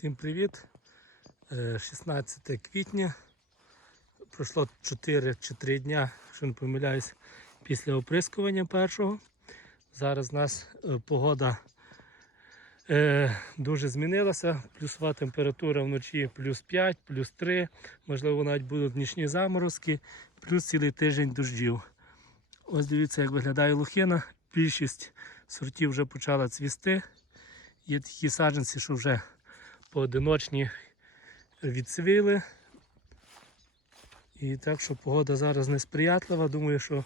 Всім привіт! Е, 16 квітня. Пройшло 4 чи 3 дня, якщо не помиляюсь, після оприскування першого. Зараз у нас е, погода е, дуже змінилася. Плюсова температура вночі плюс 5, плюс 3, можливо, навіть будуть нічні заморозки, плюс цілий тиждень дощів. Ось дивіться, як виглядає лухина. Більшість сортів вже почала цвісти. Є такі саджанці, що вже поодиночні відцвіли. І так що погода зараз несприятлива. Думаю, що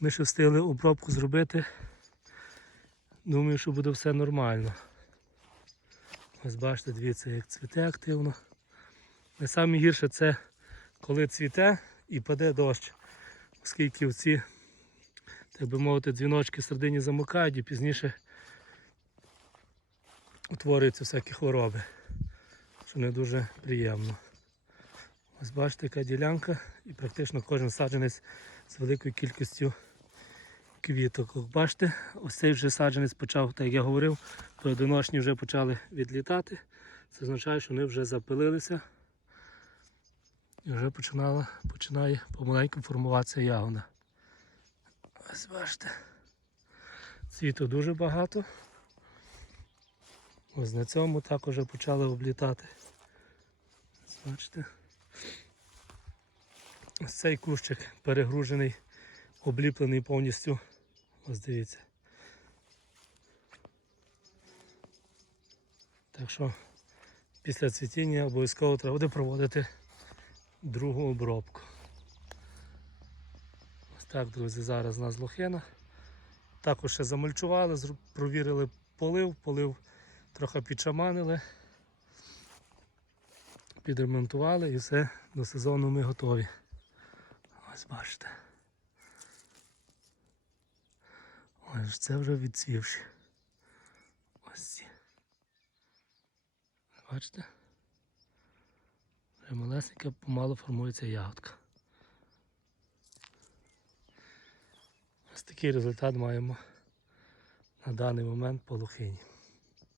ми ще встигли обробку зробити. Думаю, що буде все нормально. Ось бачите, дивіться, як цвіте активно. Найсаме гірше це коли цвіте і паде дощ, оскільки ці, так би мовити, дзвіночки середині замикають і пізніше утворюються всякі хвороби, що не дуже приємно. Ось бачите, яка ділянка і практично кожен саджанець з великою кількістю квіток. Бачите, ось цей вже саджанець почав, так як я говорив, поодиночні вже почали відлітати. Це означає, що вони вже запилилися і вже починала, починає помаленьку формуватися ягода. Ось бачите. Цвіту дуже багато. Ось на цьому також вже почали облітати. Бачите? Ось цей кущик перегружений, обліплений повністю. Ось дивіться. Так що після цвітіння обов'язково треба буде проводити другу обробку. Ось так, друзі, зараз у нас лохина. Також ще замульчували, провірили полив, полив трохи підшаманили, підремонтували і все, до сезону ми готові. Ось бачите. Ось це вже відцвівші. Ось ці. Бачите? Вже малесенька помало формується ягодка. Ось такий результат маємо на даний момент по лухині.